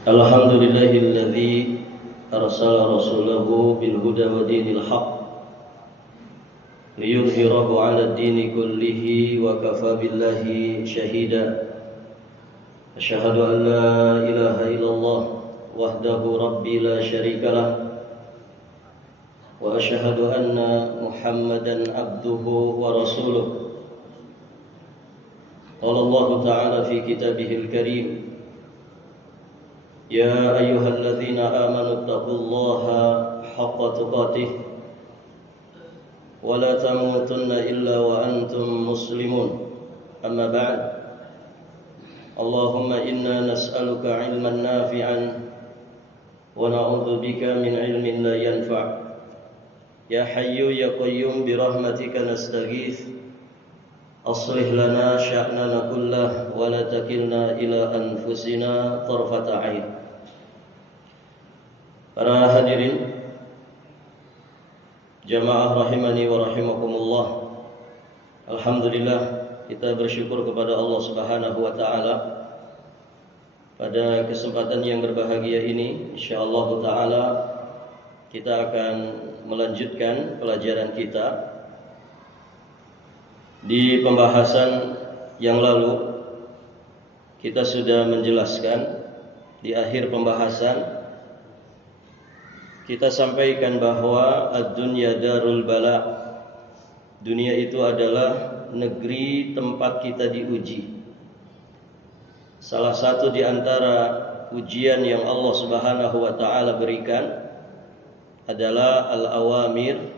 Alhamdulillahilladzi arsala rasulahu bil huda wa dinil haqq liyudhhirahu 'ala ad-dini kullihi wa kafa billahi shahida. Asyhadu an la ilaha illallah wahdahu rabbi la syarikalah wa asyhadu anna Muhammadan abduhu wa rasuluh. Qala Allah ta'ala fi kitabihil karim, يا أيها الذين آمنوا اتقوا الله حق تقاته ولا تموتن إلا وأنتم مسلمون. أما بعد، اللهم إنا نسألك علما نافعا ونعوذ بك من علم لا ينفع. يا حي يا قيوم برحمتك نستغيث أصلح لنا شأننا كله ولا تكلنا إلى أنفسنا طرفة عين. Para hadirin jamaah rahimani wa rahimakumullah, alhamdulillah kita bersyukur kepada Allah Subhanahu wa taala pada kesempatan yang berbahagia ini. Insyaallah taala kita akan melanjutkan pelajaran kita. Di pembahasan yang lalu kita sudah menjelaskan, di akhir pembahasan kita sampaikan bahwa ad-dunya darul bala. Dunia itu adalah negeri tempat kita diuji. Salah satu di antara ujian yang Allah Subhanahu wa taala berikan adalah al-awamir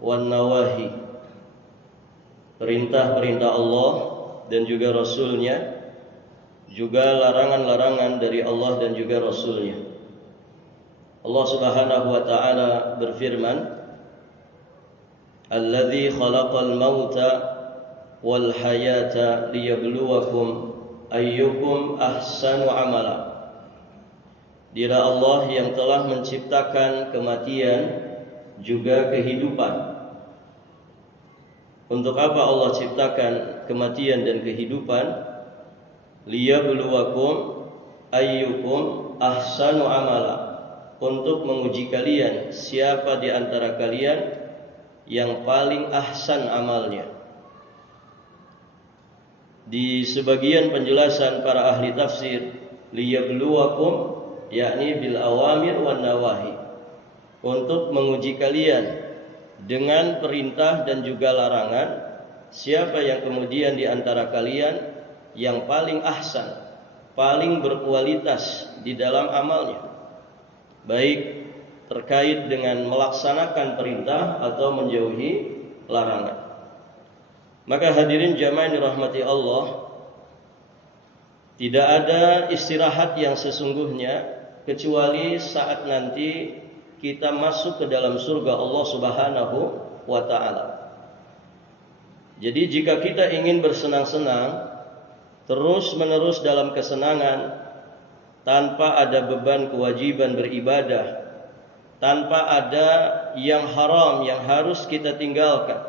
wan nawahi. Perintah-perintah Allah dan juga Rasulnya, juga larangan-larangan dari Allah dan juga Rasulnya. Allah Subhanahu wa taala berfirman, "Alladzi khalaqal mauta wal hayata liyabluwakum ayyukum ahsanu amala." Dialah Allah yang telah menciptakan kematian juga kehidupan. Untuk apa Allah ciptakan kematian dan kehidupan? Liyabluwakum ayyukum ahsanu amala. Untuk menguji kalian siapa di antara kalian yang paling ahsan amalnya. Di sebagian penjelasan para ahli tafsir, liyabluwakum yakni bil awamir wan nawahi, untuk menguji kalian dengan perintah dan juga larangan, siapa yang kemudian di antara kalian yang paling ahsan, paling berkualitas di dalam amalnya, baik terkait dengan melaksanakan perintah atau menjauhi larangan. Maka hadirin jamaah yang dirahmati Allah, tidak ada istirahat yang sesungguhnya kecuali saat nanti kita masuk ke dalam surga Allah Subhanahu wa taala. Jadi jika kita ingin bersenang-senang terus-menerus dalam kesenangan, tanpa ada beban kewajiban beribadah, tanpa ada yang haram yang harus kita tinggalkan,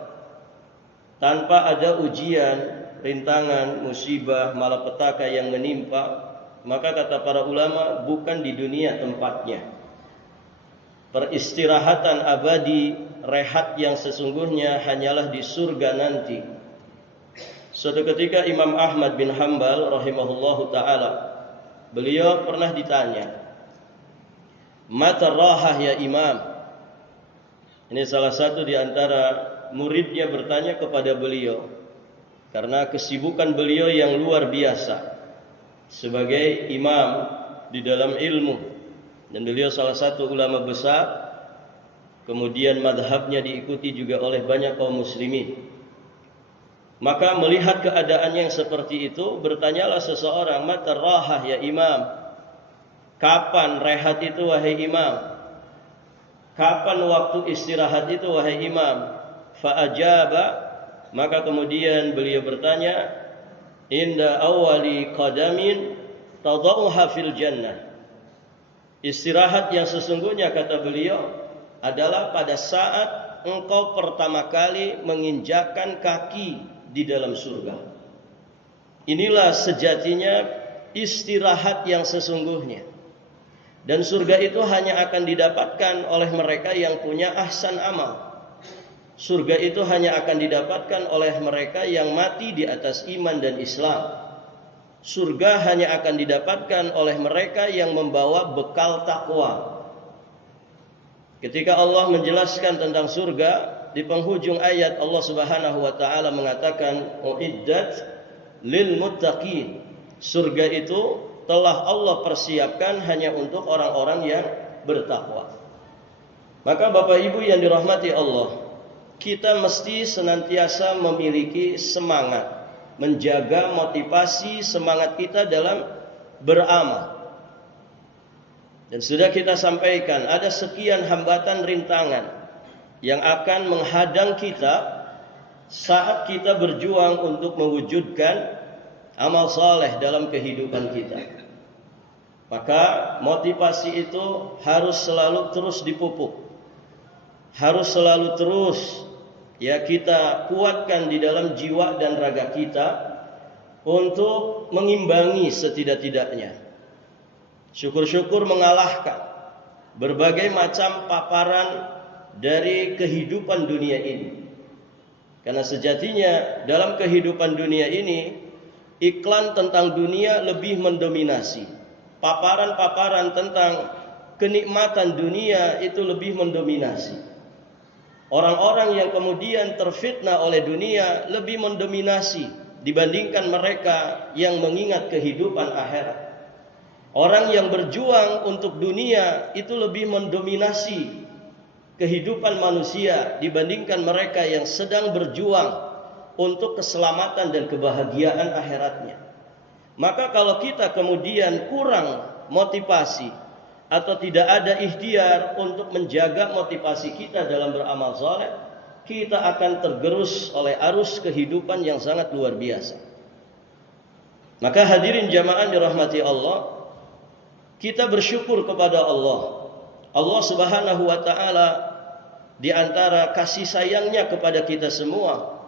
tanpa ada ujian, rintangan, musibah, malapetaka yang menimpa, maka kata para ulama, bukan di dunia tempatnya. Peristirahatan abadi, rehat yang sesungguhnya hanyalah di surga nanti. Suatu ketika Imam Ahmad bin Hanbal rahimahullahu ta'ala, beliau pernah ditanya, "Mata rahah ya Imam?" Ini salah satu di antara muridnya bertanya kepada beliau, karena kesibukan beliau yang luar biasa sebagai imam di dalam ilmu, dan beliau salah satu ulama besar, kemudian madhabnya diikuti juga oleh banyak kaum muslimin. Maka melihat keadaan yang seperti itu, bertanyalah seseorang, "Mata rahah ya Imam?" Kapan rehat itu wahai Imam? Kapan waktu istirahat itu wahai Imam? Fa'ajaba, maka kemudian beliau bertanya, "Inda awali qadamin tadauha fil jannah." Istirahat yang sesungguhnya, kata beliau, adalah pada saat engkau pertama kali menginjakkan kaki di dalam surga. Inilah sejatinya istirahat yang sesungguhnya. Dan surga itu hanya akan didapatkan oleh mereka yang punya ahsan amal. Surga itu hanya akan didapatkan oleh mereka yang mati di atas iman dan Islam. Surga hanya akan didapatkan oleh mereka yang membawa bekal takwa. Ketika Allah menjelaskan tentang surga, di penghujung ayat Allah Subhanahu wa taala mengatakan uiddat lil muttaqin. Surga itu telah Allah persiapkan hanya untuk orang-orang yang bertakwa. Maka Bapak Ibu yang dirahmati Allah, kita mesti senantiasa memiliki semangat, menjaga motivasi semangat kita dalam beramal. Dan sudah kita sampaikan, ada sekian hambatan rintangan yang akan menghadang kita saat kita berjuang untuk mewujudkan amal saleh dalam kehidupan kita. Maka motivasi itu harus selalu terus dipupuk, harus selalu terus kita kuatkan di dalam jiwa dan raga kita untuk mengimbangi setidak-tidaknya. Syukur-syukur mengalahkan berbagai macam paparan dari kehidupan dunia ini. Karena sejatinya dalam kehidupan dunia ini, iklan tentang dunia lebih mendominasi. Paparan-paparan tentang kenikmatan dunia itu lebih mendominasi. Orang-orang yang kemudian terfitnah oleh dunia lebih mendominasi dibandingkan mereka yang mengingat kehidupan akhirat. Orang yang berjuang untuk dunia itu lebih mendominasi kehidupan manusia dibandingkan mereka yang sedang berjuang untuk keselamatan dan kebahagiaan akhiratnya. Maka kalau kita kemudian kurang motivasi atau tidak ada ikhtiar untuk menjaga motivasi kita dalam beramal saleh, kita akan tergerus oleh arus kehidupan yang sangat luar biasa. Maka hadirin jamaah dirahmati Allah, kita bersyukur kepada Allah. Allah Subhanahu wa taala di antara kasih sayangnya kepada kita semua,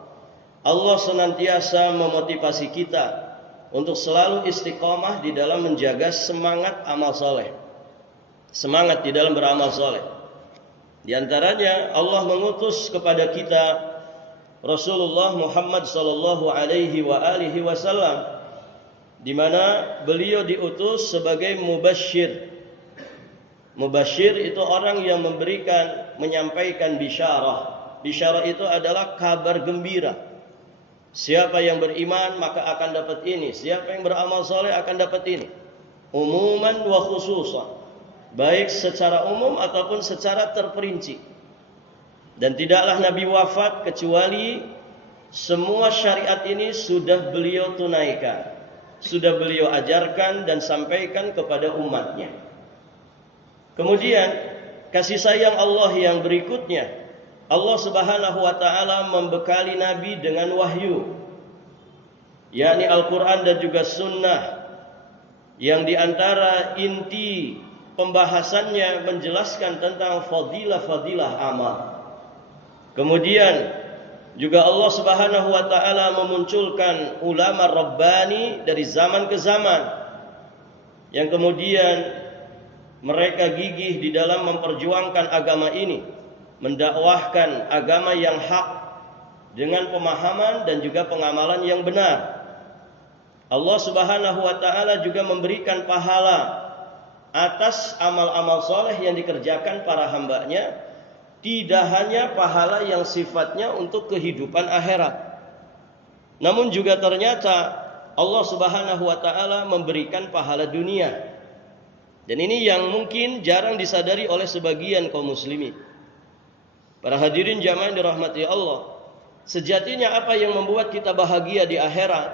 Allah senantiasa memotivasi kita untuk selalu istiqomah di dalam menjaga semangat amal saleh. Semangat di dalam beramal saleh. Di antaranya Allah mengutus kepada kita Rasulullah Muhammad sallallahu alaihi wasallam, di mana beliau diutus sebagai mubasyir. Mubasyir itu orang yang menyampaikan bisyarah. Bisyarah itu adalah kabar gembira. Siapa yang beriman maka akan dapat ini, siapa yang beramal saleh akan dapat ini. Umuman wa khususan, baik secara umum ataupun secara terperinci. Dan tidaklah Nabi wafat kecuali semua syariat ini sudah beliau tunaikan, sudah beliau ajarkan dan sampaikan kepada umatnya. Kemudian kasih sayang Allah yang berikutnya, Allah Subhanahu wa taala membekali Nabi dengan wahyu, yakni Al-Quran dan juga sunnah, yang diantara inti pembahasannya menjelaskan tentang fadilah-fadilah amal. Kemudian juga Allah Subhanahu wa taala memunculkan ulama rabbani dari zaman ke zaman, yang kemudian mereka gigih di dalam memperjuangkan agama ini, mendakwahkan agama yang hak dengan pemahaman dan juga pengamalan yang benar. Allah Subhanahu wa taala juga memberikan pahala atas amal-amal soleh yang dikerjakan para hambanya, tidak hanya pahala yang sifatnya untuk kehidupan akhirat, namun juga ternyata Allah Subhanahu wa taala memberikan pahala dunia. Dan ini yang mungkin jarang disadari oleh sebagian kaum muslimin. Para hadirin jamaah dirahmati Allah, sejatinya apa yang membuat kita bahagia di akhirat,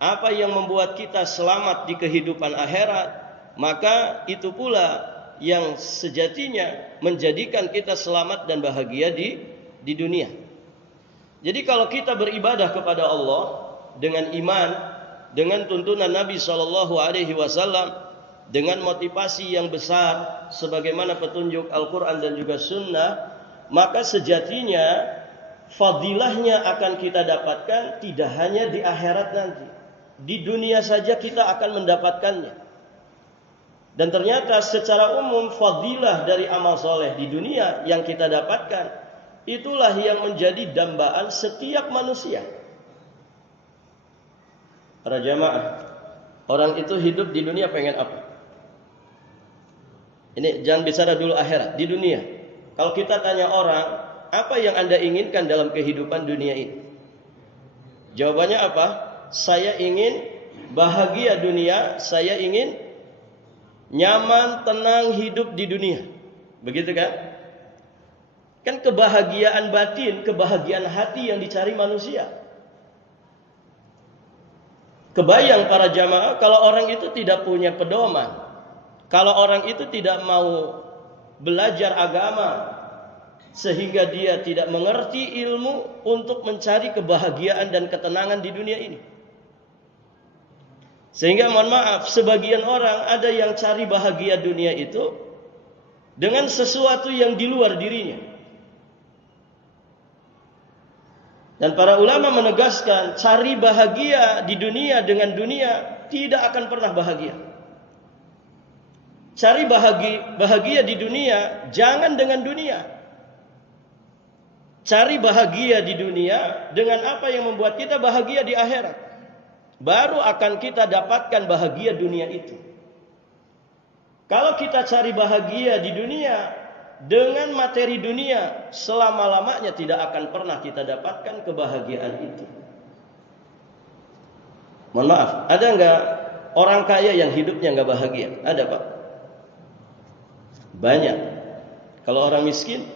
apa yang membuat kita selamat di kehidupan akhirat, maka itu pula yang sejatinya menjadikan kita selamat dan bahagia di dunia. Jadi kalau kita beribadah kepada Allah dengan iman, dengan tuntunan Nabi SAW, dengan motivasi yang besar sebagaimana petunjuk Al-Quran dan juga Sunnah, maka sejatinya fadilahnya akan kita dapatkan tidak hanya di akhirat nanti, di dunia saja kita akan mendapatkannya. Dan ternyata secara umum fadilah dari amal soleh di dunia yang kita dapatkan, itulah yang menjadi dambaan setiap manusia. Para jamaah, orang itu hidup di dunia pengen apa? Ini jangan bicara dulu akhirat, di dunia. Kalau kita tanya orang, apa yang Anda inginkan dalam kehidupan dunia ini? Jawabannya apa? Saya ingin bahagia dunia, saya ingin nyaman, tenang hidup di dunia. Begitu kan? Kan kebahagiaan batin, kebahagiaan hati yang dicari manusia. Kebayang para jamaah kalau orang itu tidak punya pedoman, kalau orang itu tidak mau belajar agama, sehingga dia tidak mengerti ilmu untuk mencari kebahagiaan dan ketenangan di dunia ini. Sehingga mohon maaf, sebagian orang ada yang cari bahagia dunia itu dengan sesuatu yang di luar dirinya. Dan para ulama menegaskan, cari bahagia di dunia dengan dunia tidak akan pernah bahagia. Cari bahagia di dunia jangan dengan dunia. Cari bahagia di dunia dengan apa yang membuat kita bahagia di akhirat. Baru akan kita dapatkan bahagia dunia itu. Kalau kita cari bahagia di dunia dengan materi dunia, selama-lamanya tidak akan pernah kita dapatkan kebahagiaan itu. Mohon maaf, ada nggak orang kaya yang hidupnya nggak bahagia? Ada Pak? Banyak. Kalau orang miskin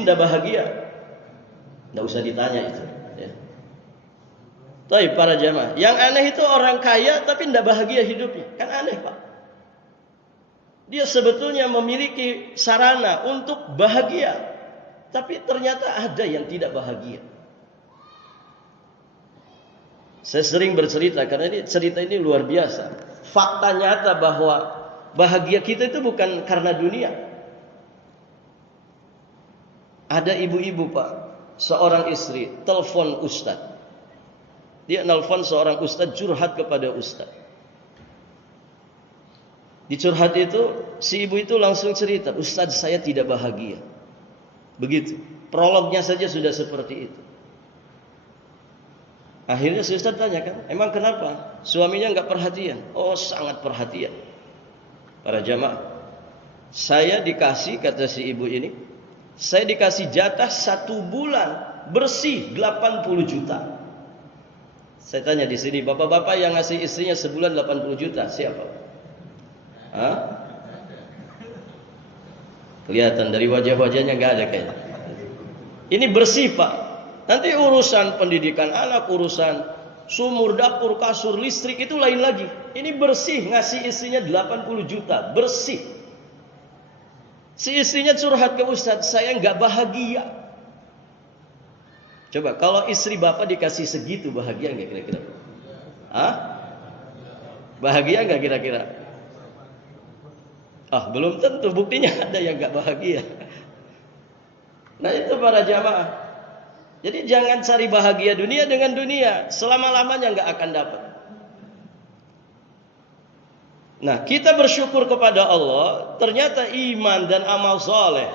tidak bahagia, nggak usah ditanya itu. Ya. Tapi para jamaah, yang aneh itu orang kaya tapi tidak bahagia hidupnya. Kan aneh Pak. Dia sebetulnya memiliki sarana untuk bahagia, tapi ternyata ada yang tidak bahagia. Saya sering bercerita karena cerita ini luar biasa. Fakta nyata bahwa bahagia kita itu bukan karena dunia. Ada ibu-ibu Pak, seorang istri telepon ustadz. Dia nelfon seorang ustadz, curhat kepada ustadz. Di curhat itu, si ibu itu langsung cerita, ustadz saya tidak bahagia. Begitu. Prolognya saja sudah seperti itu. Akhirnya si ustadz tanyakan, emang kenapa? Suaminya nggak perhatian? Oh sangat perhatian. Para jamaah, saya dikasih, kata si ibu ini, saya dikasih jatah 1 bulan bersih 80 juta. Saya tanya di sini, bapak-bapak yang ngasih istrinya sebulan 80 juta, siapa? Hah? Kelihatan dari wajah-wajahnya nggak ada kayaknya. Ini bersih Pak. Nanti urusan pendidikan anak, urusan sumur, dapur, kasur, listrik itu lain lagi. Ini bersih, ngasih istrinya 80 juta, bersih. Si istrinya curhat ke ustadz, saya nggak bahagia. Coba kalau istri bapak dikasih segitu, bahagia nggak kira-kira? Hah? Bahagia nggak kira-kira? Belum tentu, buktinya ada yang nggak bahagia. Nah itu para jamaah. Jadi jangan cari bahagia dunia dengan dunia, selama-lamanya nggak akan dapat. Nah kita bersyukur kepada Allah, ternyata iman dan amal soleh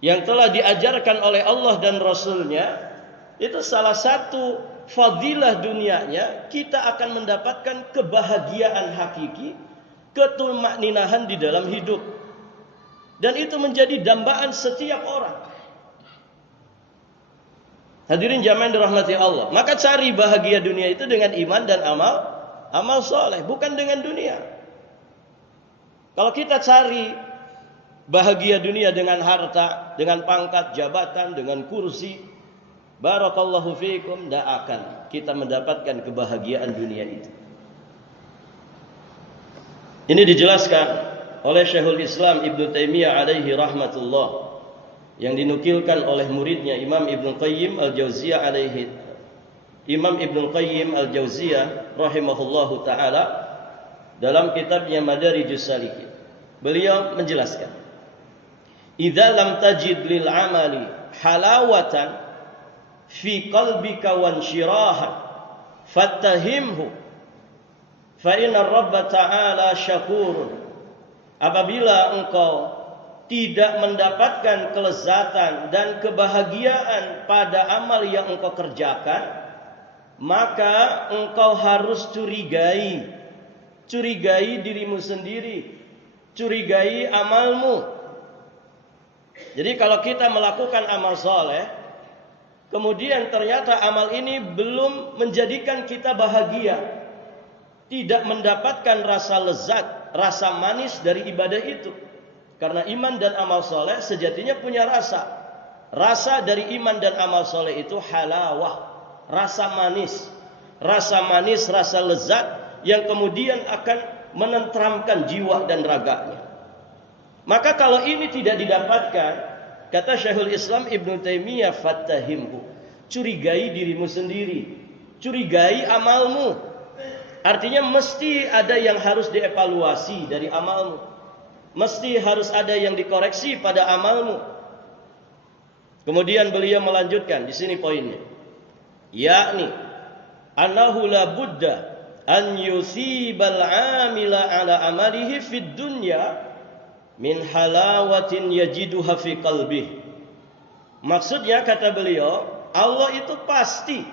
yang telah diajarkan oleh Allah dan Rasulnya, itu salah satu fadilah dunianya, kita akan mendapatkan kebahagiaan hakiki, ketumakninahan di dalam hidup. Dan itu menjadi dambaan setiap orang. Hadirin jamaah dirahmati Allah. Maka cari bahagia dunia itu dengan iman dan amal soleh, bukan dengan dunia. Kalau kita cari bahagia dunia dengan harta, dengan pangkat, jabatan, dengan kursi, barakallahu fiikum, tidak akan kita mendapatkan kebahagiaan dunia itu. Ini dijelaskan oleh Syekhul Islam Ibnu Taimiyah alaihi rahmatullah, yang dinukilkan oleh muridnya Imam Ibnu Qayyim al-Jauziyah alaihi. Imam Ibnu Qayyim al-Jauziyah rahimahullahu taala dalam kitabnya Madarijus Salikin, beliau menjelaskan, idza lam tajid lil amali halawatan fi qalbika wa inshirahan fattahimhu Fa inna Rabba ta'ala syakurun. Apabila engkau tidak mendapatkan kelezatan dan kebahagiaan pada amal yang engkau kerjakan, maka engkau harus curigai dirimu sendiri, curigai amalmu. Jadi kalau kita melakukan amal soleh, kemudian ternyata amal ini belum menjadikan kita bahagia, tidak mendapatkan rasa lezat, rasa manis dari ibadah itu. Karena iman dan amal soleh sejatinya punya rasa. Rasa dari iman dan amal soleh itu halawah, rasa manis, rasa lezat yang kemudian akan menenteramkan jiwa dan raganya. Maka kalau ini tidak didapatkan, kata Syekhul Islam Ibnu Taimiyah, fattahimhu, curigai dirimu sendiri, curigai amalmu. Artinya mesti ada yang harus dievaluasi dari amalmu, mesti harus ada yang dikoreksi pada amalmu. Kemudian beliau melanjutkan di sini poinnya, yakni annahu la budda an yusibal amila ala amalihi fid dunya min halawatin yajiduha fi qalbih. Maksudnya kata beliau, Allah itu pasti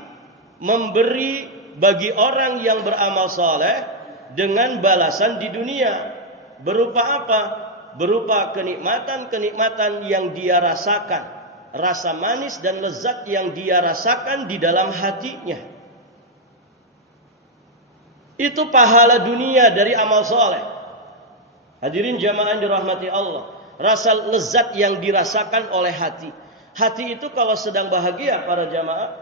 memberi bagi orang yang beramal saleh dengan balasan di dunia. Berupa apa? Berupa kenikmatan-kenikmatan yang dia rasakan, rasa manis dan lezat yang dia rasakan di dalam hatinya. Itu pahala dunia dari amal saleh. Hadirin jamaah yang dirahmati Allah, rasa lezat yang dirasakan oleh hati. Hati itu kalau sedang bahagia para jamaah,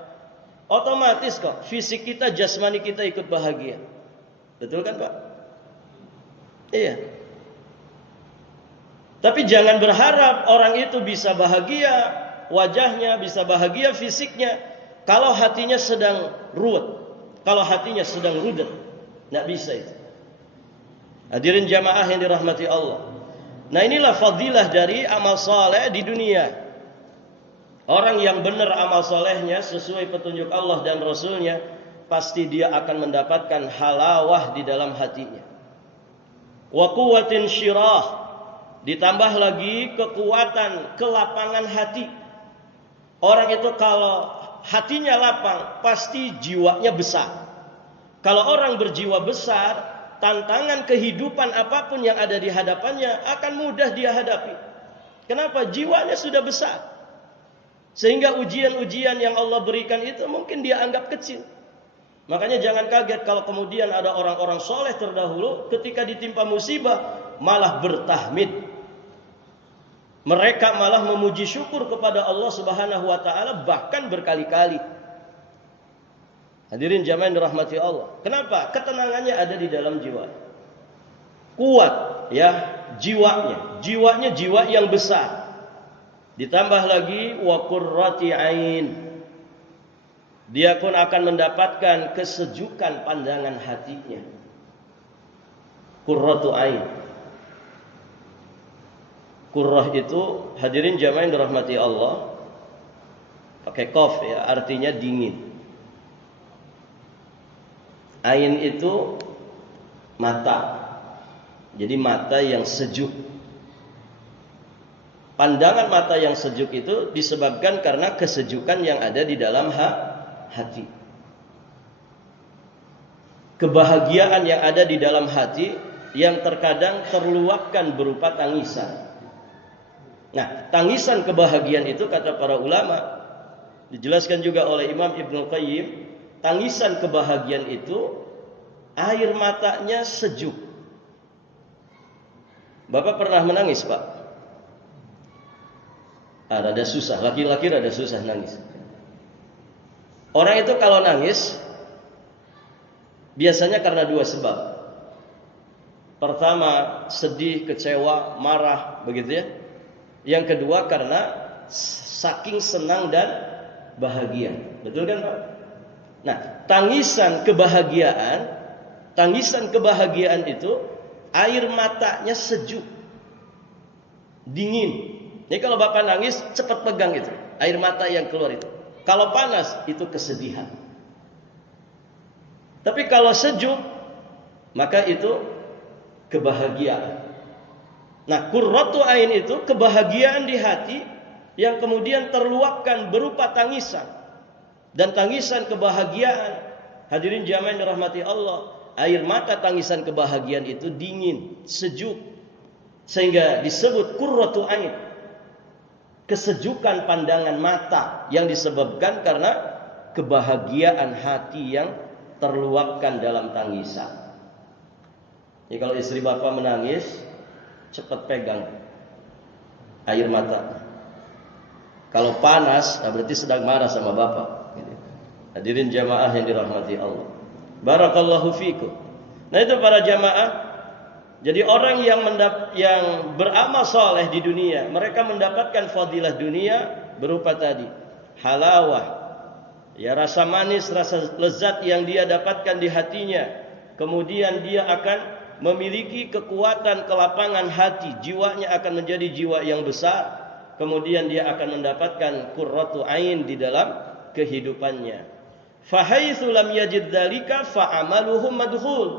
otomatis kok fisik kita, jasmani kita ikut bahagia. Betul kan Pak? Iya. Tapi jangan berharap orang itu bisa bahagia wajahnya, bisa bahagia fisiknya, kalau hatinya sedang ruwet, kalau hatinya sedang rudet. Nggak bisa itu. Hadirin jamaah yang dirahmati Allah. Nah, inilah fadilah dari amal saleh di dunia. Orang yang benar amal salehnya sesuai petunjuk Allah dan Rasulnya, pasti dia akan mendapatkan halawah di dalam hatinya. Wa quwwatin syirah, ditambah lagi kekuatan, kelapangan hati. Orang itu kalau hatinya lapang, pasti jiwanya besar. Kalau orang berjiwa besar, tantangan kehidupan apapun yang ada di hadapannya akan mudah dia hadapi. Kenapa? Jiwanya sudah besar. Sehingga ujian-ujian yang Allah berikan itu mungkin dia anggap kecil. Makanya jangan kaget kalau kemudian ada orang-orang soleh terdahulu ketika ditimpa musibah malah bertahmid. Mereka malah memuji syukur kepada Allah Subhanahu wa taala bahkan berkali-kali. Hadirin jamaah yang dirahmati Allah. Kenapa? Ketenangannya ada di dalam jiwa. Kuat ya jiwanya. Jiwanya jiwa yang besar. Ditambah lagi wa qurrati ain. Dia pun akan mendapatkan kesejukan pandangan hatinya. Qurratu ain. Qurrah itu hadirin jamaah yang dirahmati Allah, pakai qaf ya, artinya dingin. Ain itu mata. Jadi mata yang sejuk. Pandangan mata yang sejuk itu disebabkan karena kesejukan yang ada di dalam hati. Kebahagiaan yang ada di dalam hati yang terkadang terluapkan berupa tangisan. Nah, tangisan kebahagiaan itu kata para ulama, dijelaskan juga oleh Imam Ibnu Qayyim, tangisan kebahagiaan itu air matanya sejuk. Bapak pernah menangis, Pak? Rada susah, laki-laki rada susah nangis. Orang itu kalau nangis biasanya karena dua sebab. Pertama, sedih, kecewa, marah, begitu ya. Yang kedua karena saking senang dan bahagia. Betul kan, Pak? Nah, tangisan kebahagiaan itu air matanya sejuk, dingin. Jadi kalau Bapak nangis cepat pegang itu, air mata yang keluar itu. Kalau panas itu kesedihan. Tapi kalau sejuk, maka itu kebahagiaan. Nah, qurratu ain itu kebahagiaan di hati yang kemudian terluapkan berupa tangisan. Dan tangisan kebahagiaan, hadirin jamaah yang dirahmati Allah, air mata tangisan kebahagiaan itu dingin, sejuk, sehingga disebut qurratu ain. Kesejukan pandangan mata yang disebabkan karena kebahagiaan hati yang terluapkan dalam tangisan. Jadi kalau istri bapak menangis, cepat pegang air mata. Kalau panas, berarti sedang marah sama bapak. Hadirin jamaah yang dirahmati Allah. Barakallahu fikum. Nah itu para jamaah. Jadi orang yang beramal soleh di dunia, mereka mendapatkan fadilah dunia berupa tadi halawah, ya rasa manis, rasa lezat yang dia dapatkan di hatinya. Kemudian dia akan memiliki kekuatan kelapangan hati, jiwanya akan menjadi jiwa yang besar. Kemudian dia akan mendapatkan qurratu ain di dalam kehidupannya. Fahaitsu lam yajid dzalika fa'amaluhum madkhul.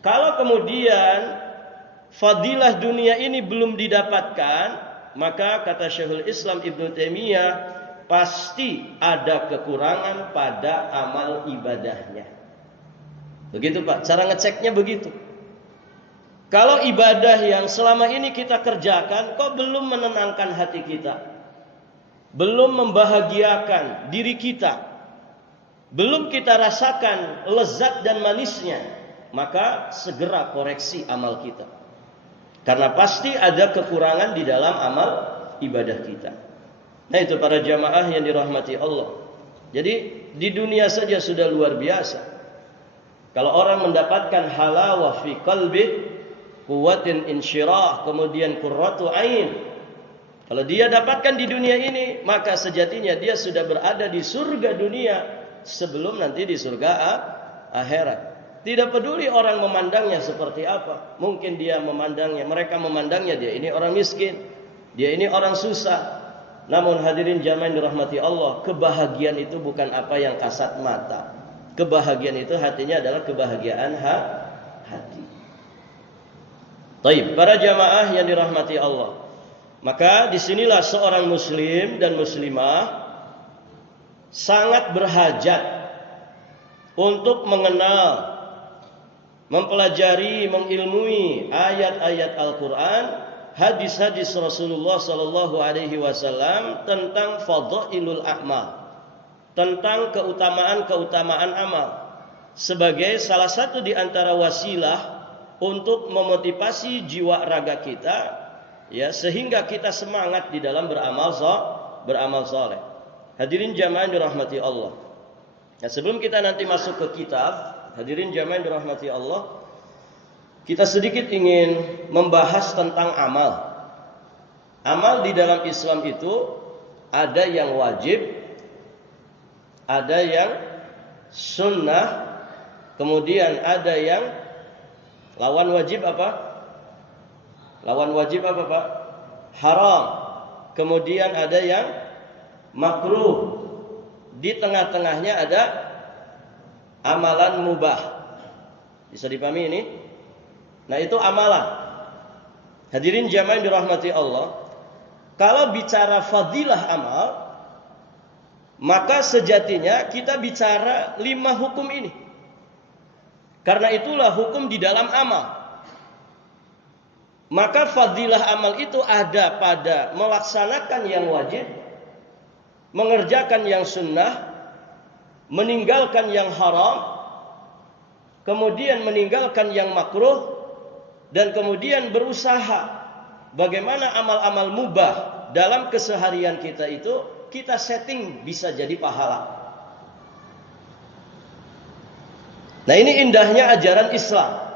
Kalau kemudian fadilah dunia ini belum didapatkan, maka kata Syekhul Islam Ibnu Taimiyah, pasti ada kekurangan pada amal ibadahnya. Begitu Pak, cara ngeceknya begitu. Kalau ibadah yang selama ini kita kerjakan kok belum menenangkan hati kita, belum membahagiakan diri kita, belum kita rasakan lezat dan manisnya, maka segera koreksi amal kita. Karena pasti ada kekurangan di dalam amal ibadah kita. Nah itu para jamaah yang dirahmati Allah. Jadi di dunia saja sudah luar biasa. Kalau orang mendapatkan halawah fi qalbi, quwwatin insyirah, kemudian qurratu ain. Kalau dia dapatkan di dunia ini, maka sejatinya dia sudah berada di surga dunia sebelum nanti di surga akhirat. Tidak peduli orang memandangnya seperti apa. Mungkin dia memandangnya, mereka memandangnya dia ini orang miskin, dia ini orang susah. Namun hadirin jamaah yang dirahmati Allah, kebahagiaan itu bukan apa yang kasat mata. Kebahagiaan itu hatinya adalah kebahagiaan hati. Baik, para jamaah yang dirahmati Allah. Maka disinilah seorang muslim dan muslimah sangat berhajat untuk mengenal, mempelajari, mengilmui ayat-ayat Al-Quran, hadis-hadis Rasulullah Sallallahu Alaihi Wasallam tentang fadailul a'mal, tentang keutamaan-keutamaan amal, sebagai salah satu di antara wasilah untuk memotivasi jiwa raga kita, ya, sehingga kita semangat di dalam beramal saleh. Hadirin jamaah yang dirahmati Allah. Nah, sebelum kita nanti masuk ke kitab, hadirin jamaah yang dirahmati Allah, kita sedikit ingin membahas tentang amal. Amal di dalam Islam itu ada yang wajib, ada yang sunnah, kemudian ada yang lawan wajib apa? Lawan wajib apa Pak? Haram. Kemudian ada yang makruh. Di tengah-tengahnya ada amalan mubah. Bisa dipahami ini? Nah itu amalan. Hadirin jamaah yang dirahmati Allah, kalau bicara fadilah amal, maka sejatinya kita bicara 5 hukum ini. Karena itulah hukum di dalam amal. Maka fadilah amal itu ada pada melaksanakan yang wajib, mengerjakan yang sunnah, meninggalkan yang haram, kemudian meninggalkan yang makruh, dan kemudian berusaha bagaimana amal-amal mubah dalam keseharian kita itu kita setting bisa jadi pahala. Nah ini indahnya ajaran Islam.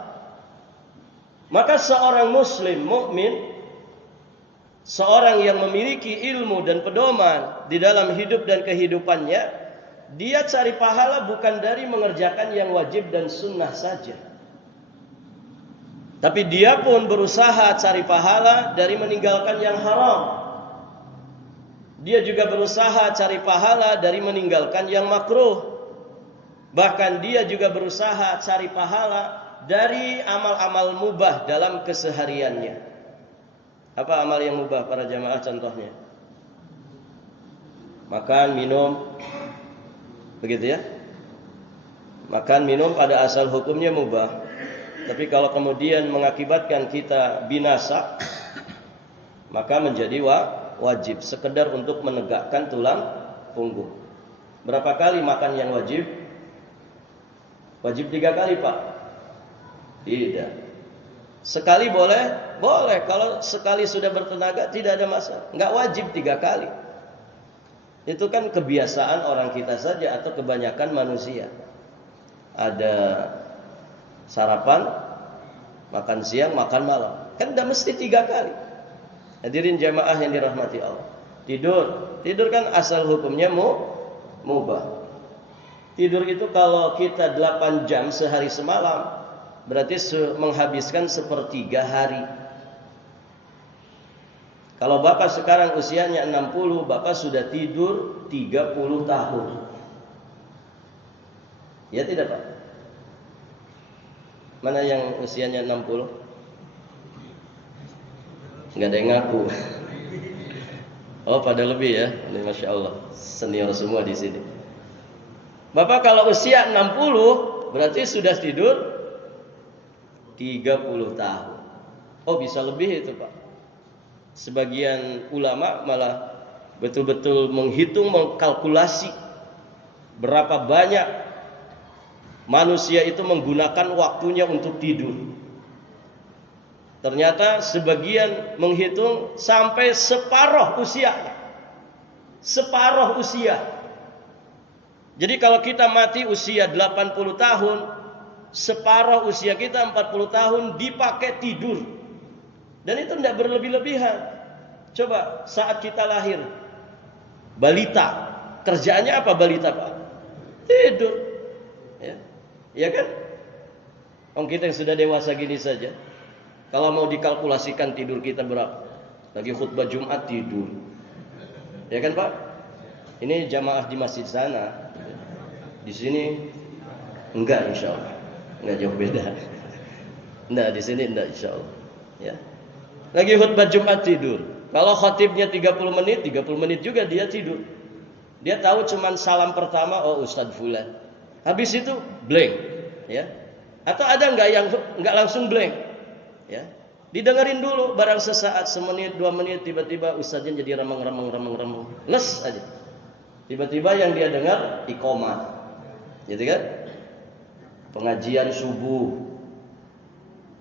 Maka seorang muslim mukmin, seorang yang memiliki ilmu dan pedoman di dalam hidup dan kehidupannya, dia cari pahala bukan dari mengerjakan yang wajib dan sunnah saja, tapi dia pun berusaha cari pahala dari meninggalkan yang haram. Dia juga berusaha cari pahala dari meninggalkan yang makruh. Bahkan dia juga berusaha cari pahala dari amal-amal mubah dalam kesehariannya. Apa amal yang mubah para jamaah contohnya? Makan, minum, begitu ya? Makan, minum pada asal hukumnya mubah. Tapi kalau kemudian mengakibatkan kita binasa, maka menjadi wajib. Sekedar untuk menegakkan tulang punggung. Berapa kali makan yang wajib? Wajib 3 kali, Pak? Tidak. Sekali boleh? Boleh. Kalau sekali sudah bertenaga tidak ada masalah. Enggak wajib 3 kali. Itu kan kebiasaan orang kita saja atau kebanyakan manusia. Ada sarapan, makan siang, makan malam. Kan udah mesti 3 kali. Hadirin jamaah yang dirahmati Allah. Tidur kan asal hukumnya mubah. Tidur itu kalau kita 8 jam sehari semalam, berarti menghabiskan 1/3 hari. Kalau Bapak sekarang usianya 60, Bapak sudah tidur 30 tahun. Ya tidak, Pak? Mana yang usianya 60? Enggak ada yang ngaku. Oh, pada lebih ya. Ini Masya Allah, senior semua di sini. Bapak kalau usia 60, berarti sudah tidur 30 tahun. Oh, bisa lebih itu, Pak. Sebagian ulama malah betul-betul menghitung, mengkalkulasi berapa banyak manusia itu menggunakan waktunya untuk tidur. Ternyata sebagian menghitung sampai separuh usianya. Separuh usia. Jadi kalau kita mati usia 80 tahun, separuh usia kita 40 tahun dipakai tidur. Dan itu tidak berlebih-lebihan. Coba saat kita lahir, balita, kerjaannya apa balita, Pak? Tidur. Ya kan? Kita yang sudah dewasa gini saja, kalau mau dikalkulasikan tidur kita berapa? Lagi khutbah Jumat tidur. Ya kan, Pak? Ini jamaah di masjid sana. Di sini enggak, insya Allah. Enggak jauh beda. Enggak, di sini enggak, insya Allah. Ya. Lagi khutbah Jumat tidur. Kalau khatibnya 30 menit, 30 menit juga dia tidur. Dia tahu cuman salam pertama, oh Ustadz Fulan. Habis itu blank, ya. Atau ada enggak yang enggak langsung blank? Ya. Didengerin dulu, barang sesaat, semenit, 2 menit, tiba-tiba ustadznya jadi remeng. Les aja. Tiba-tiba yang dia dengar iqamah. Gitu kan? Pengajian subuh.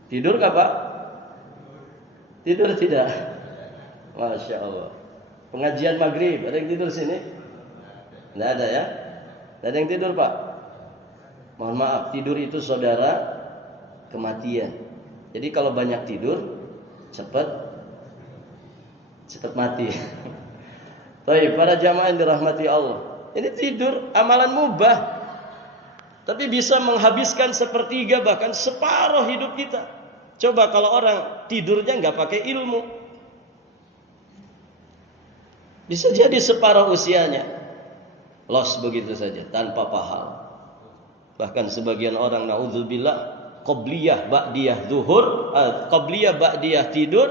Tidur enggak, Pak? Tidur tidak? Masya Allah. Pengajian maghrib, ada yang tidur sini? Tidak ada ya? Tidak ada yang tidur, Pak? Mohon maaf, tidur itu saudara kematian. Jadi kalau banyak tidur, cepat mati. Baik, para jamaah yang dirahmati Allah. Ini tidur amalan mubah, tapi bisa menghabiskan 1/3 bahkan separuh hidup kita. Coba kalau orang tidurnya nggak pakai ilmu, bisa jadi separuh usianya lost begitu saja tanpa pahala. Bahkan sebagian orang naudzubillah qabliyah ba'diyah zuhur, qabliyah ba'diyah tidur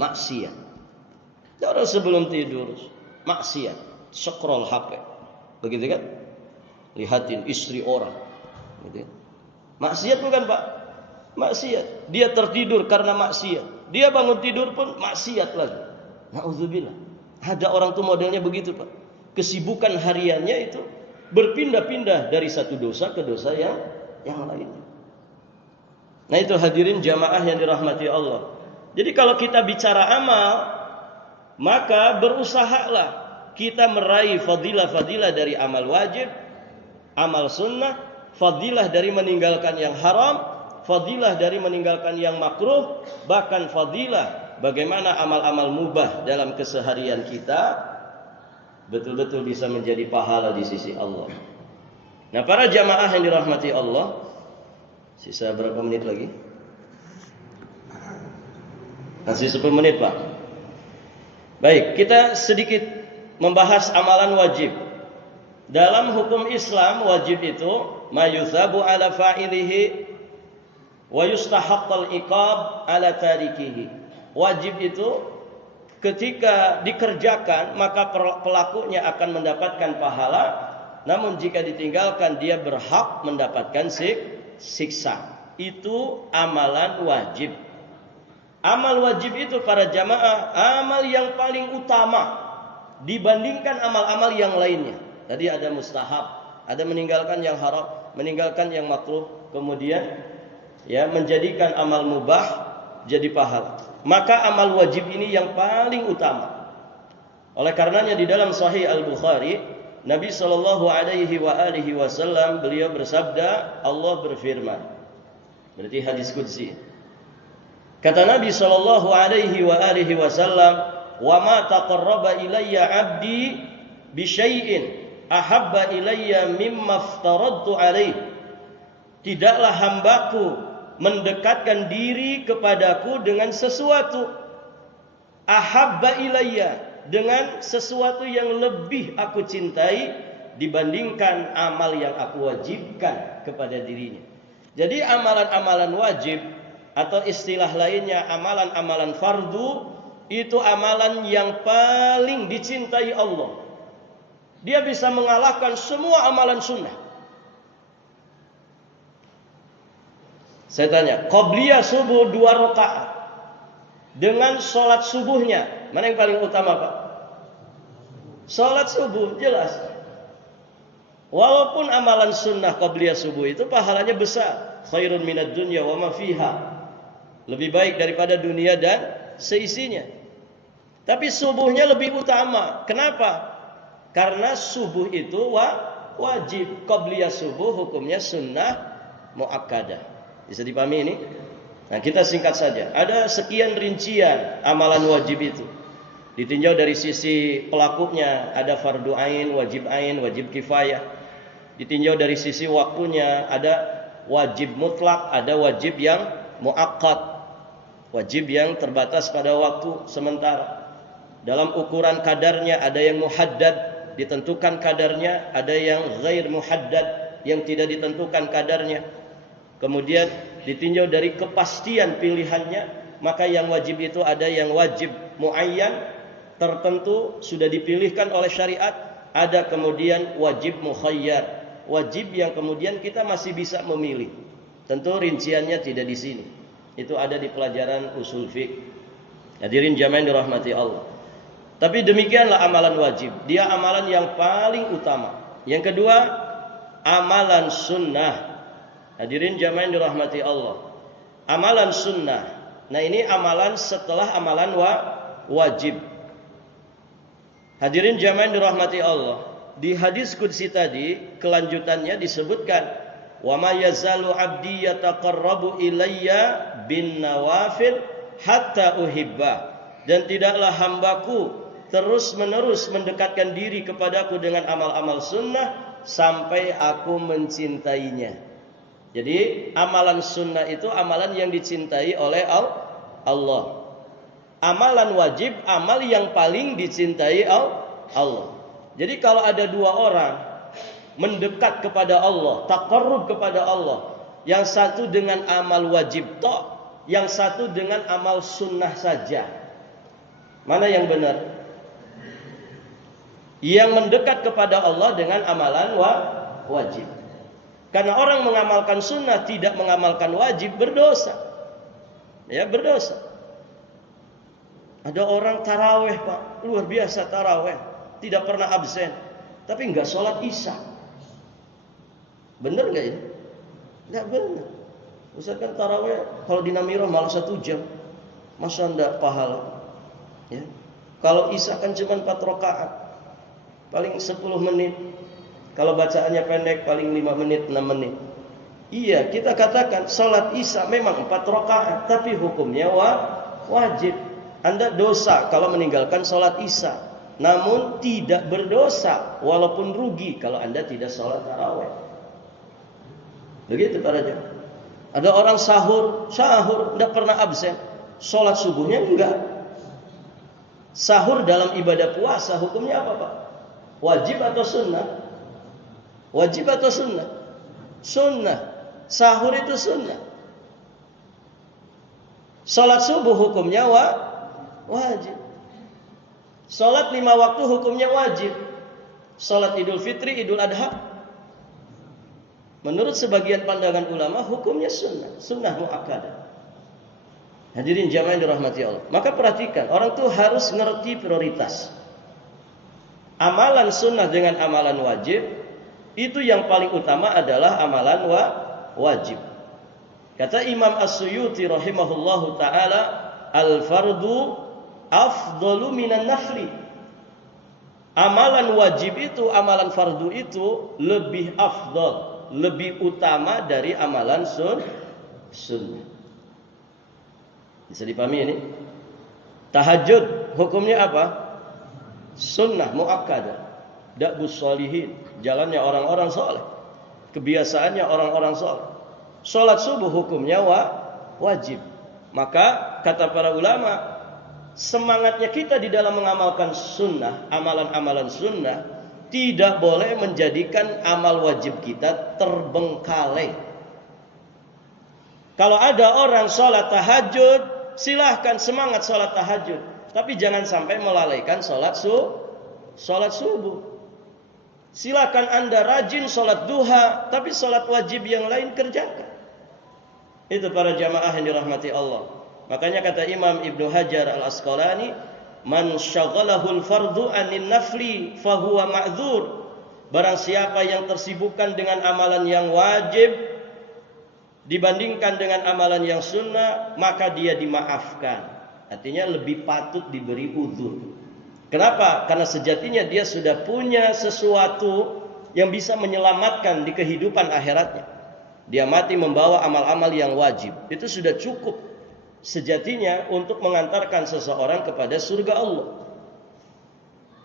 maksiat. Orang sebelum tidur maksiat, scroll HP. Begitu kan? Lihatin istri orang. Gitu. Maksiat bukan, Pak? Maksiat. Dia tertidur karena maksiat. Dia bangun tidur pun maksiat lagi. Naudzubillah. Ada orang tuh modelnya begitu, Pak. Kesibukan hariannya itu berpindah-pindah dari satu dosa ke dosa yang lainnya. Nah, itu hadirin jamaah yang dirahmati Allah. Jadi kalau kita bicara amal, maka berusahalah kita meraih fadilah-fadilah dari amal wajib, amal sunnah, fadilah dari meninggalkan yang haram, fadilah dari meninggalkan yang makruh, bahkan fadilah bagaimana amal-amal mubah dalam keseharian kita betul-betul bisa menjadi pahala di sisi Allah. Nah, para jamaah yang dirahmati Allah, sisa berapa menit lagi? Masih 10 menit, Pak. Baik, kita sedikit membahas amalan wajib. Dalam hukum Islam, wajib itu mayuthabu ala fa'ilihi Wa yustahaqqal iqab ala tarikihi. Wajib itu ketika dikerjakan maka pelakunya akan mendapatkan pahala, namun jika ditinggalkan dia berhak mendapatkan siksa. Itu amalan wajib. Amal wajib itu para jamaah amal yang paling utama dibandingkan amal-amal yang lainnya. Tadi ada mustahab, ada meninggalkan yang haram, meninggalkan yang makruh, kemudian ya menjadikan amal mubah jadi pahala. Maka amal wajib ini yang paling utama. Oleh karenanya di dalam Sahih Al-Bukhari, Nabi sallallahu alaihi wasallam beliau bersabda, Allah berfirman. Berarti hadis qudsi. Kata Nabi sallallahu alaihi wasallam, "Wa ma taqarraba ilayya 'abdi bi syai'in ahabba ilayya mimma aftaradtu alaihi." Tidaklah hambaku mendekatkan diri kepadaku dengan sesuatu ahabba ilayya, dengan sesuatu yang lebih aku cintai dibandingkan amal yang aku wajibkan kepada dirinya. Jadi amalan-amalan wajib atau istilah lainnya amalan-amalan fardu itu amalan yang paling dicintai Allah. Dia bisa mengalahkan semua amalan sunnah. Saya tanya, qabliyah subuh 2 rakaat dengan sholat subuhnya, mana yang paling utama Pak? Sholat subuh, jelas. Walaupun amalan sunnah qabliyah subuh itu pahalanya besar, khairun minad dunya wa ma fiha, lebih baik daripada dunia dan seisinya. Tapi subuhnya lebih utama. Kenapa? Karena subuh itu wajib. Qabliyah subuh hukumnya sunnah muakkadah. Bisa dipahami ini? Nah, kita singkat saja. Ada sekian rincian amalan wajib itu. Ditinjau dari sisi pelakunya, ada fardu ain, wajib kifayah. Ditinjau dari sisi waktunya, ada wajib mutlak, ada wajib yang muakkad. Wajib yang terbatas pada waktu sementara. Dalam ukuran kadarnya ada yang muhaddad, ditentukan kadarnya, ada yang ghair muhaddad, yang tidak ditentukan kadarnya. Kemudian ditinjau dari kepastian pilihannya, maka yang wajib itu ada yang wajib muayyan, tertentu sudah dipilihkan oleh syariat, ada kemudian wajib mukhayyar, wajib yang kemudian kita masih bisa memilih. Tentu rinciannya tidak di sini. Itu ada di pelajaran usul fiqh. Hadirin jamaah yang dirahmati Allah. Tapi demikianlah amalan wajib. Dia amalan yang paling utama. Yang kedua, amalan sunnah. Hadirin jamaah yang dirahmati Allah. Amalan sunnah. Nah, ini amalan setelah amalan wajib. Hadirin jamaah yang dirahmati Allah. Di hadis qudsi tadi, kelanjutannya disebutkan, "Wa ma yazalu 'abdi yataqarrabu ilayya bin nawafil hatta uhibba." Dan tidaklah hambaku terus-menerus mendekatkan diri kepadaku dengan amal-amal sunnah sampai aku mencintainya. Jadi amalan sunnah itu amalan yang dicintai oleh Allah. Amalan wajib, amal yang paling dicintai Allah. Jadi kalau ada 2 orang mendekat kepada Allah, taqarrub kepada Allah, yang satu dengan amal wajib tok, yang satu dengan amal sunnah saja, mana yang benar? Yang mendekat kepada Allah dengan amalan wajib. Karena orang mengamalkan sunnah tidak mengamalkan wajib berdosa. Ya, berdosa. Ada orang taraweh Pak, luar biasa taraweh, tidak pernah absen, tapi enggak sholat isya. Benar enggak ini? Enggak benar. Ustaz kan taraweh kalau di Namirah malah 1 jam, masa enggak pahala? Ya. Kalau isya kan cuma 4 rakaat, paling 10 menit. Kalau bacaannya pendek paling 5 menit, 6 menit. Iya, kita katakan sholat isya memang 4 rakaat, tapi hukumnya wajib. Anda dosa kalau meninggalkan sholat isya, namun tidak berdosa walaupun rugi kalau Anda tidak sholat tarawih. Begitu para jemaah. Ada orang sahur tidak pernah absen, sholat subuhnya enggak. Sahur dalam ibadah puasa hukumnya apa Pak? Wajib atau sunnah? Wajib atau sunnah? Sunnah. Sahur itu sunnah. Salat subuh hukumnya wajib. Salat 5 waktu hukumnya wajib. Salat Idul Fitri, Idul Adha, menurut sebagian pandangan ulama hukumnya sunnah muakkadah. Hadirin jamaah yang dirahmati Allah. Maka perhatikan, orang tuh harus ngerti prioritas. Amalan sunnah dengan amalan wajib, itu yang paling utama adalah amalan wajib. Kata Imam As-Suyuti rahimahullahu ta'ala, al-fardu afdalu minan nafli. Amalan wajib itu, amalan fardu itu lebih afdal, lebih utama dari amalan sunnah. Bisa dipahami ini? Tahajud hukumnya apa? Sunnah muakkadah. Da'bus sholihin, jalannya orang-orang soleh, kebiasaannya orang-orang soleh. Salat subuh hukumnya wajib. Maka kata para ulama, semangatnya kita di dalam mengamalkan sunnah, amalan-amalan sunnah, tidak boleh menjadikan amal wajib kita terbengkalai. Kalau ada orang sholat tahajud, silahkan semangat sholat tahajud, tapi jangan sampai melalaikan sholat subuh. Silakan Anda rajin sholat duha, tapi sholat wajib yang lain kerjakan. Itu para jamaah yang dirahmati Allah. Makanya kata Imam Ibnu Hajar Al-Asqalani, man syaghalahul fardu anin nafli fahuwa ma'dzur. Barang siapa yang tersibukkan dengan amalan yang wajib dibandingkan dengan amalan yang sunnah, maka dia dimaafkan. Artinya lebih patut diberi uzur. Kenapa? Karena sejatinya dia sudah punya sesuatu yang bisa menyelamatkan di kehidupan akhiratnya. Dia mati membawa amal-amal yang wajib. Itu sudah cukup sejatinya untuk mengantarkan seseorang kepada surga Allah.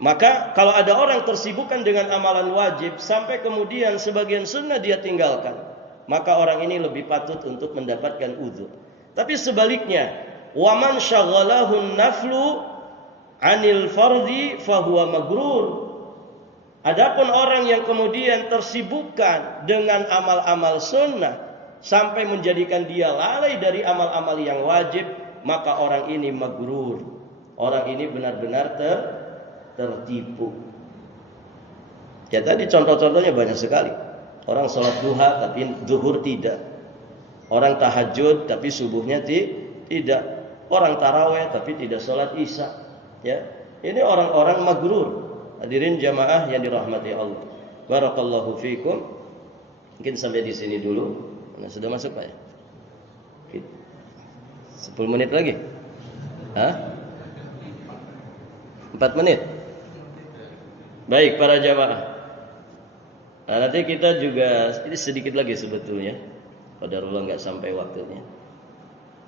Maka kalau ada orang tersibukkan dengan amalan wajib sampai kemudian sebagian sunnah dia tinggalkan, maka orang ini lebih patut untuk mendapatkan uzur. Tapi sebaliknya, waman syaghalahun naflu anil fardi fahuwa magrur. Adapun orang yang kemudian tersibukkan dengan amal-amal sunnah sampai menjadikan dia lalai dari amal-amal yang wajib, maka orang ini magrur. Orang ini benar-benar tertipu. Ya tadi contoh-contohnya banyak sekali. Orang sholat duha tapi zuhur tidak. Orang tahajud tapi subuhnya tidak. Orang taraweh tapi tidak sholat isya. Ya, ini orang-orang magrur. Hadirin jamaah yang dirahmati Allah. Barakallahu fikum. Mungkin sampai di sini dulu. Nah, sudah masuk Pak ya? 10 menit lagi? 4 menit? Baik para jamaah. Nah, nanti kita juga ini sedikit lagi sebetulnya. Qadarullah nggak sampai waktunya.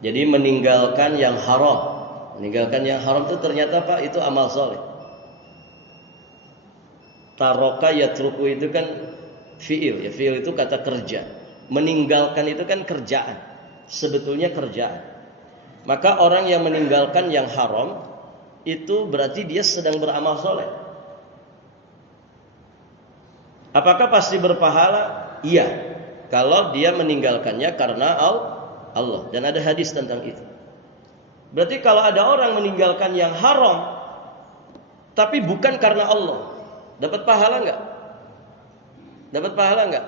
Jadi meninggalkan yang haram. Meninggalkan yang haram itu ternyata Pak itu amal soleh. Taroka yatruku itu kan fi'il. Ya, fi'il itu kata kerja. Meninggalkan itu kan kerjaan. Sebetulnya kerjaan. Maka orang yang meninggalkan yang haram itu berarti dia sedang beramal soleh. Apakah pasti berpahala? Iya. Kalau dia meninggalkannya karena Allah. Dan ada hadis tentang itu. Berarti kalau ada orang meninggalkan yang haram tapi bukan karena Allah, dapat pahala enggak? Dapat pahala enggak?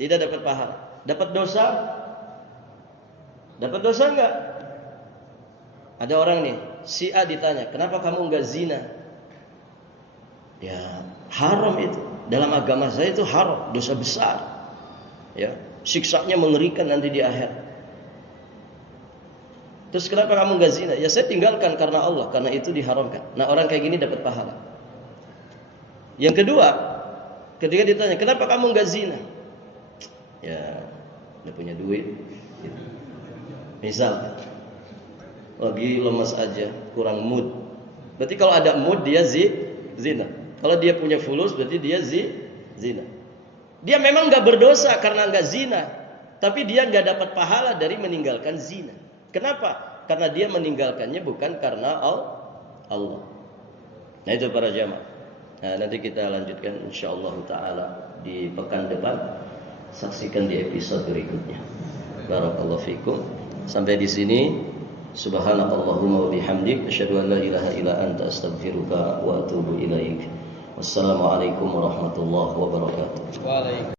Tidak dapat pahala. Dapat dosa? Dapat dosa enggak? Ada orang nih, si A ditanya, "Kenapa kamu enggak zina?" Ya, haram itu. Dalam agama saya itu haram, dosa besar. Ya, siksanya mengerikan nanti di akhirat. Terus kenapa kamu enggak zina? Ya saya tinggalkan karena Allah, karena itu diharamkan. Nah, orang kayak gini dapat pahala. Yang kedua, ketika ditanya, "Kenapa kamu enggak zina?" Ya, dia punya duit. Misal lagi lemas aja, kurang mood. Berarti kalau ada mood dia zina. Kalau dia punya fulus berarti dia zina. Dia memang enggak berdosa karena enggak zina, tapi dia enggak dapat pahala dari meninggalkan zina. Kenapa? Karena dia meninggalkannya bukan karena Allah. Nah itu para jamaah. Nah nanti kita lanjutkan insyaallah taala di pekan depan. Saksikan di episode berikutnya. Barakallahu fikum. Sampai di sini Subhanakallahumma wa bihamdik asyhadu an la ilaha illa anta astaghfiruka wa atubu ilaik. Wassalamualaikum warahmatullahi wabarakatuh.